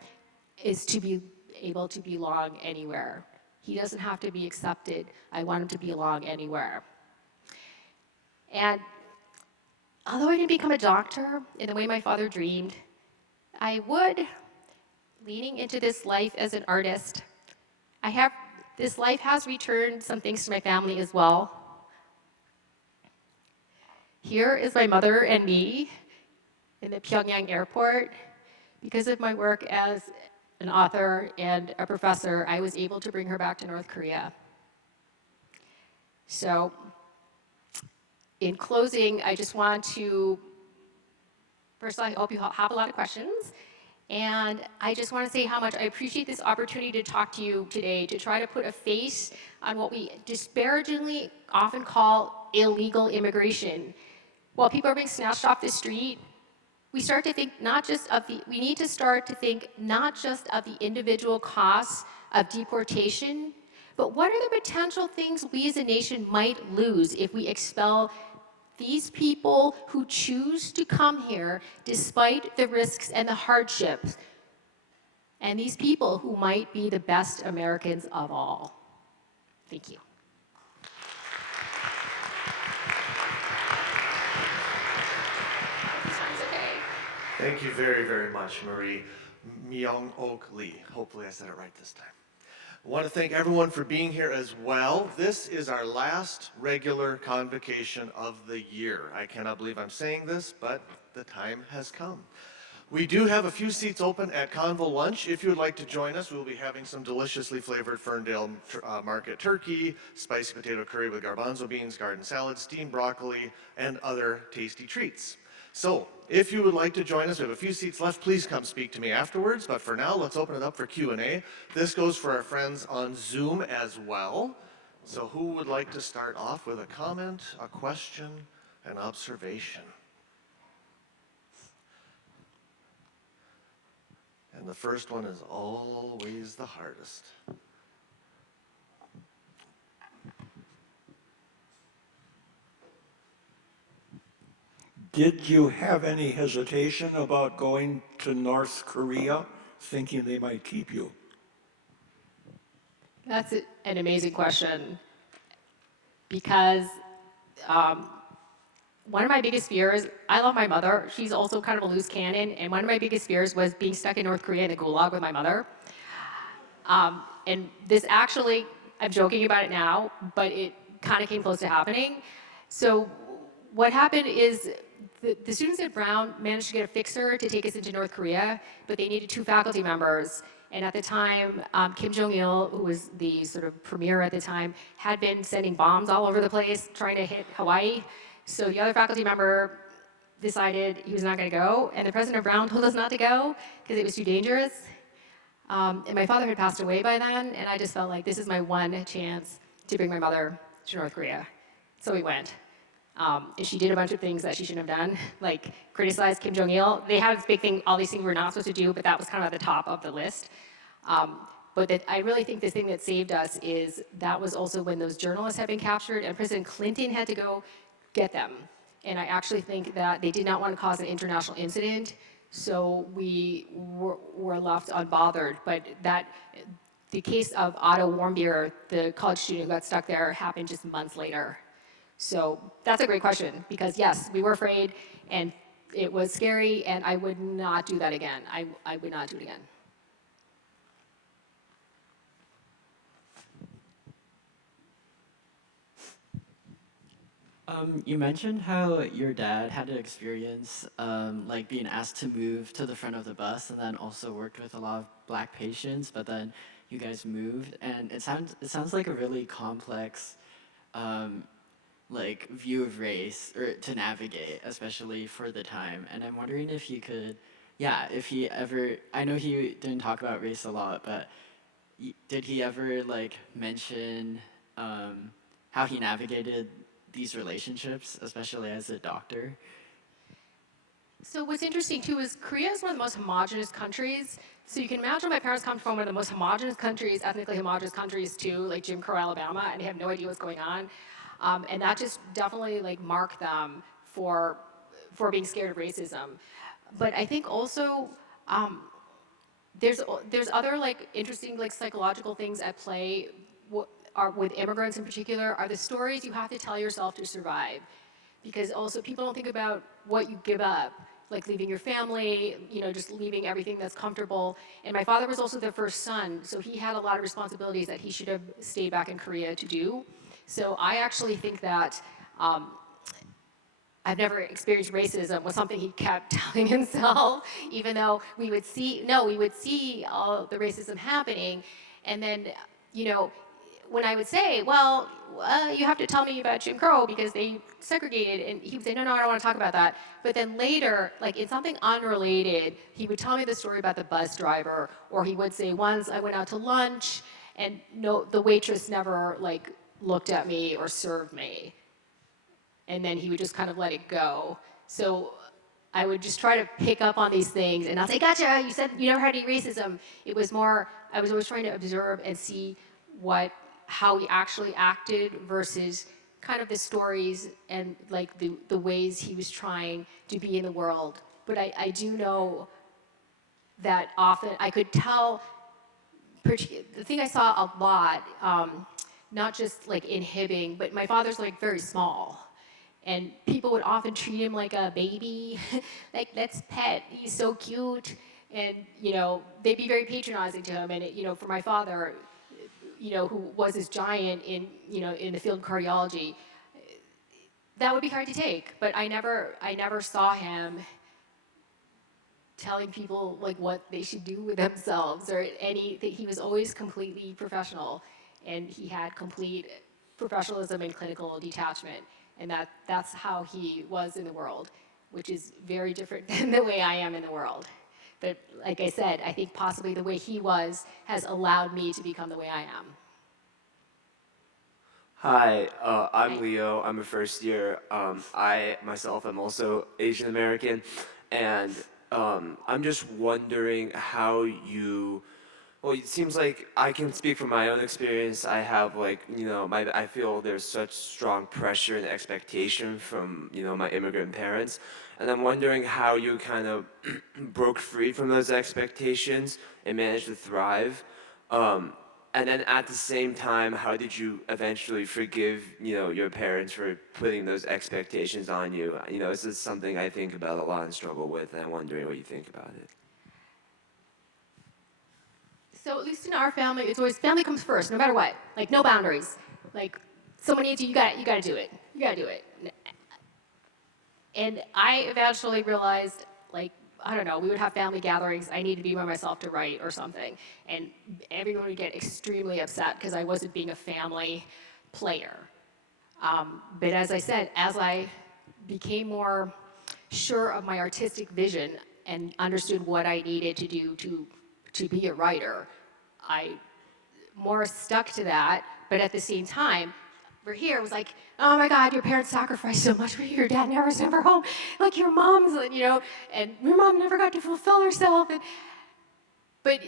is to be able to belong anywhere. He doesn't have to be accepted. I want him to belong anywhere. And although I didn't become a doctor in the way my father dreamed, I would, leaning into this life as an artist, this life has returned some things to my family as well. Here is my mother and me in the Pyongyang airport. Because of my work as an author and a professor, I was able to bring her back to North Korea. So, in closing, I just want to, first I hope you have a lot of questions, and I just want to say how much I appreciate this opportunity to talk to you today, to try to put a face on what we disparagingly often call illegal immigration. While people are being snatched off the street, we start to think we need to start to think not just of the individual costs of deportation, but what are the potential things we as a nation might lose if we expel these people who choose to come here despite the risks and the hardships, and these people who might be the best Americans of all. Thank you. Thank you very, very much, Marie Myung-Ok Lee. Hopefully I said it right this time. I want to thank everyone for being here as well. This is our last regular convocation of the year. I cannot believe I'm saying this, but the time has come. We do have a few seats open at Convo Lunch. If you would like to join us, we'll be having some deliciously flavored Ferndale Market turkey, spicy potato curry with garbanzo beans, garden salad, steamed broccoli, and other tasty treats. So, if you would like to join us, we have a few seats left. Please come speak to me afterwards. But for now, let's open it up for Q&A. This goes for our friends on Zoom as well. So who would like to start off with a comment, a question, an observation? And the first one is always the hardest. Did you have any hesitation about going to North Korea, thinking they might keep you? That's an amazing question, because one of my biggest fears, I love my mother, she's also kind of a loose cannon, and one of my biggest fears was being stuck in North Korea in the gulag with my mother. And this actually, I'm joking about it now, but it kind of came close to happening. So what happened is the students at Brown managed to get a fixer to take us into North Korea, but they needed 2 faculty members. And at the time, Kim Jong-il, who was the sort of premier at the time, had been sending bombs all over the place, trying to hit Hawaii. So the other faculty member decided he was not going to go, and the president of Brown told us not to go because it was too dangerous. And my father had passed away by then, and I just felt like this is my one chance to bring my mother to North Korea. So we went. And she did a bunch of things that she shouldn't have done, like criticize Kim Jong-il. They had this big thing, all these things we're not supposed to do, but that was kind of at the top of the list. But I really think the thing that saved us is that was also when those journalists had been captured, and President Clinton had to go get them. And I actually think that they did not want to cause an international incident, so we were left unbothered. But the case of Otto Warmbier, the college student who got stuck there, happened just months later. So that's a great question, because yes, we were afraid, and it was scary, and I would not do that again. I would not do it again. You mentioned how your dad had an experience, like being asked to move to the front of the bus, and then also worked with a lot of Black patients. But then you guys moved, and it sounds like a really complex, um, like view of race or to navigate, especially for the time. And I'm wondering if you could, yeah, if he ever. I know he didn't talk about race a lot, but did he ever like mention how he navigated these relationships, especially as a doctor? So what's interesting too is Korea is one of the most homogenous countries. So you can imagine my parents come from one of the most homogenous countries, ethnically homogenous countries too, like Jim Crow, Alabama, and they have no idea what's going on. And that just definitely like marked them for being scared of racism. But I think also there's other like interesting like psychological things at play. Are with immigrants in particular are the stories you have to tell yourself to survive, because also people don't think about what you give up, like leaving your family, you know, just leaving everything that's comfortable. And my father was also the first son, so he had a lot of responsibilities that he should have stayed back in Korea to do. So I actually think that I've never experienced racism was something he kept telling himself, even though we would see all the racism happening. And then, you know, when I would say, well, you have to tell me about Jim Crow because they segregated, and he would say, no, I don't want to talk about that. But then later, like in something unrelated, he would tell me the story about the bus driver, or he would say, once I went out to lunch, and no, the waitress never like looked at me or served me. And then he would just kind of let it go. So I would just try to pick up on these things, and I'll say, gotcha, you said you never had any racism. It was more, I was always trying to observe and see how he actually acted versus kind of the stories and like the ways he was trying to be in the world. But I do know that often I could tell, the thing I saw a lot, not just like in Hibbing, but my father's like very small. And people would often treat him like a baby, like let's pet, he's so cute. And, you know, they'd be very patronizing to him. And, you know, for my father, you know, who was this giant in, you know, in the field of cardiology, that would be hard to take. But I never saw him telling people like what they should do with themselves or anything. He was always completely professional, and he had complete professionalism and clinical detachment. And that's how he was in the world, which is very different than the way I am in the world. But like I said, I think possibly the way he was has allowed me to become the way I am. Hi, I'm Leo. I'm a first year. I myself am also Asian American, and I'm just wondering how you. Well, it seems like I can speak from my own experience. I have like, you know, I feel there's such strong pressure and expectation from, you know, my immigrant parents. And I'm wondering how you kind of broke free from those expectations and managed to thrive. And then at the same time, how did you eventually forgive, you know, your parents for putting those expectations on you? You know, this is something I think about a lot and struggle with, and I'm wondering what you think about it. So at least in our family, it's always family comes first, no matter what. Like no boundaries. Like someone needs you, you gotta do it. You gotta do it. And I eventually realized, like, I don't know, we would have family gatherings. I needed to be by myself to write or something. And everyone would get extremely upset because I wasn't being a family player. But as I said, as I became more sure of my artistic vision and understood what I needed to do to be a writer, I more stuck to that. But at the same time, we're here, it was like, oh my God, your parents sacrificed so much for you. Your dad never sent her home. Like your mom's, you know, and your mom never got to fulfill herself. But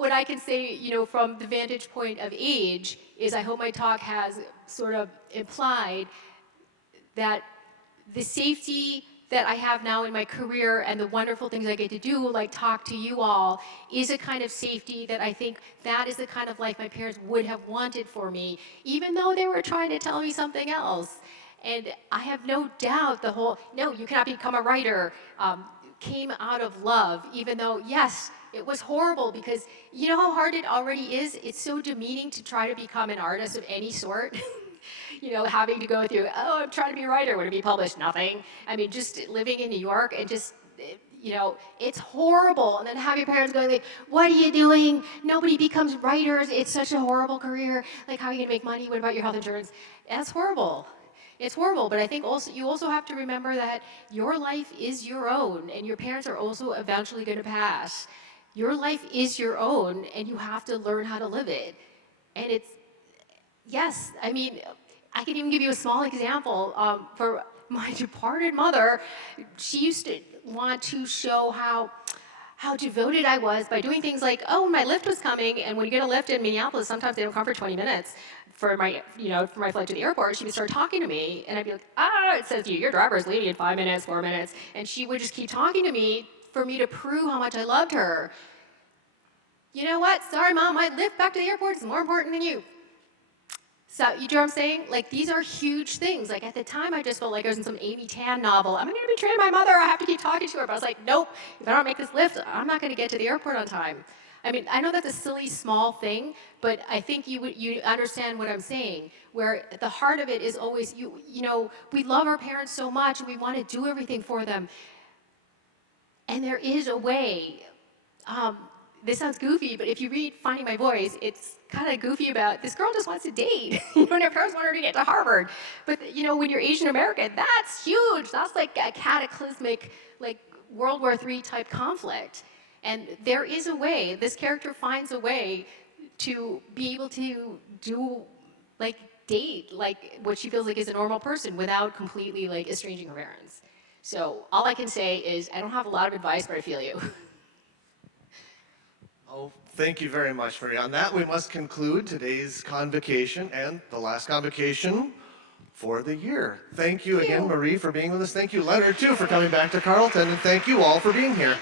what I can say, you know, from the vantage point of age is I hope my talk has sort of implied that the safety that I have now in my career and the wonderful things I get to do, like talk to you all, is a kind of safety that I think that is the kind of life my parents would have wanted for me, even though they were trying to tell me something else. And I have no doubt no, you cannot become a writer, came out of love, even though, yes, it was horrible because you know how hard it already is? It's so demeaning to try to become an artist of any sort. having to go through, oh, I'm trying to be a writer, would it be published? Nothing. I mean, just living in New York and just, it's horrible. And then have your parents going like, what are you doing? Nobody becomes writers. It's such a horrible career. Like, how are you gonna make money? What about your health insurance? That's horrible. It's horrible, but I think you also have to remember that your life is your own, and your parents are also eventually gonna pass. Your life is your own, and you have to learn how to live it. And yes, I mean, I can even give you a small example. For my departed mother, she used to want to show how devoted I was by doing things like, oh, my lift was coming, and when you get a lift in Minneapolis, sometimes they don't come for 20 minutes for my flight to the airport. She would start talking to me, and I'd be like, it says your driver is leaving in 5 minutes, 4 minutes, and she would just keep talking to me for me to prove how much I loved her. You know what? Sorry, Mom, my lift back to the airport is more important than you. So, you know what I'm saying? Like, these are huge things. Like, at the time, I just felt like I was in some Amy Tan novel. Am I going to betray my mother? I have to keep talking to her. But I was like, nope, if I don't make this lift, I'm not going to get to the airport on time. I mean, I know that's a silly, small thing, but I think you understand what I'm saying, where at the heart of it is always, we love our parents so much, and we want to do everything for them. And there is a way. This sounds goofy, but if you read Finding My Voice, it's kind of goofy about this girl just wants to date. And her parents want her to get to Harvard. But when you're Asian American, that's huge. That's like a cataclysmic, like World War III type conflict. And there is a way. This character finds a way to be able to do, like, date like what she feels like is a normal person without completely like estranging her parents. So all I can say is I don't have a lot of advice, but I feel you. Oh, thank you very much, Marie. On that, we must conclude today's convocation and the last convocation for the year. Thank you again, Marie, for being with us. Thank you, Leonard, too, for coming back to Carleton, and thank you all for being here.